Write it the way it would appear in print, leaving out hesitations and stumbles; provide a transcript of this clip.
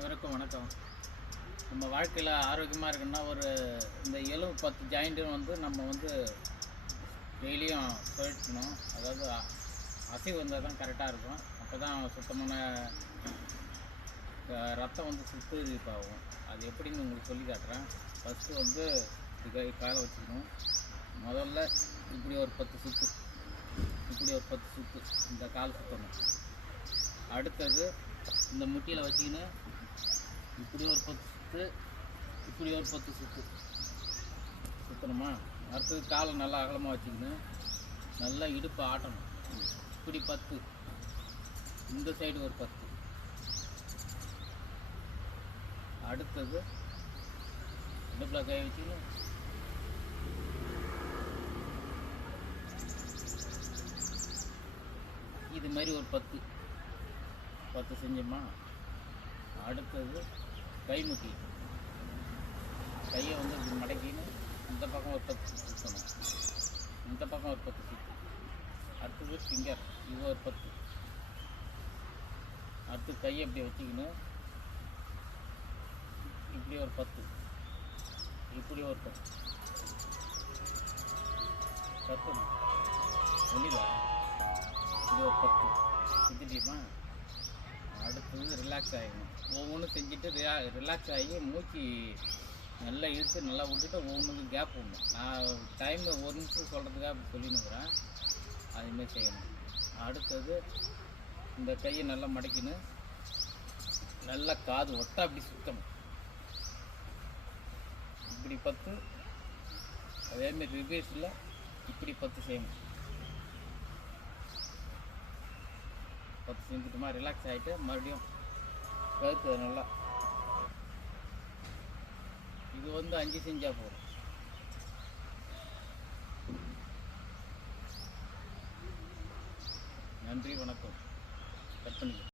அனைவருக்கும் வணக்கம். நம்ம வாழ்க்கையில் ஆரோக்கியமாக இருக்குன்னா இந்த எலும்பு 10 ஜாயிண்ட்டும் நம்ம டெய்லியும் சுழற்றணும். அதாவது அசைவு வந்தால் தான் கரெக்டாக இருக்கும். அப்போ தான் சுத்தமான ரத்தம் சுத்திகரிப்பாகும். அது எப்படின்னு உங்களுக்கு சொல்லி காட்டுறேன். ஃபஸ்ட்டு இது காலை வச்சுக்கணும். முதல்ல இப்படி ஒரு 10 சுற்று, இப்படி ஒரு 10 சுற்று இந்த கால் சுற்றணும். அடுத்தது இந்த முட்டியில் வச்சிக்கின்னு இப்படி ஒரு 10 சுற்று, இப்படி ஒரு 10 சுற்று சுற்றணுமா. அடுத்தது காலை நல்லா அகலமாக வச்சுக்கின்னு நல்லா இடுப்பை ஆட்டணும். இப்படி 10, இந்த சைடு ஒரு 10. அடுத்தது இடுப்பில் கை வச்சுக்கின்னு இது மாதிரி ஒரு 10 செஞ்சோமா. அடுத்தது கைமுட்டி, கையை இப்படி மடக்கின்னு இந்த பக்கம் ஒரு 10 சுற்றணும், இந்த பக்கம் ஒரு 10 சுற்று. அடுத்தது ஃபிங்கர், இது ஒரு 10. அடுத்து கையை இப்படி வச்சுக்கின்னு இப்படி ஒரு 10, இப்படி ஒரு 10 வெளியில் இப்படி ஒரு 10 சுற்றிட்டியுமா. அடுத்தது ரிலாக்ஸ் ஆகிடணும். ஒவ்வொன்றும் செஞ்சுட்டு ரிலாக்ஸ் ஆகி மூச்சு நல்லா இழுத்து நல்லா விட்டுட்டு ஒவ்வொன்றுக்கும் கேப் விடணும். நான் டைம் 1 நிமிஷம் சொல்கிறதுக்காக அப்படி சொல்லினுக்கிறேன். அதுமாரி செய்யணும். அடுத்தது இந்த கையை நல்லா மடக்கின்னு நல்லா காது ஒட்டா அப்படி சுற்றணும். இப்படி 10, அதேமாரி ரிவர்ஸில் இப்படி 10 செய்யணும். 10 செஞ்சுட்டுமா ரிலாக்ஸ் ஆகிட்டு மறுபடியும் கழுத்து நல்லா இது 5 செஞ்சால் போதும். நன்றி, வணக்கம். கட் பண்ணிக்கலாம்.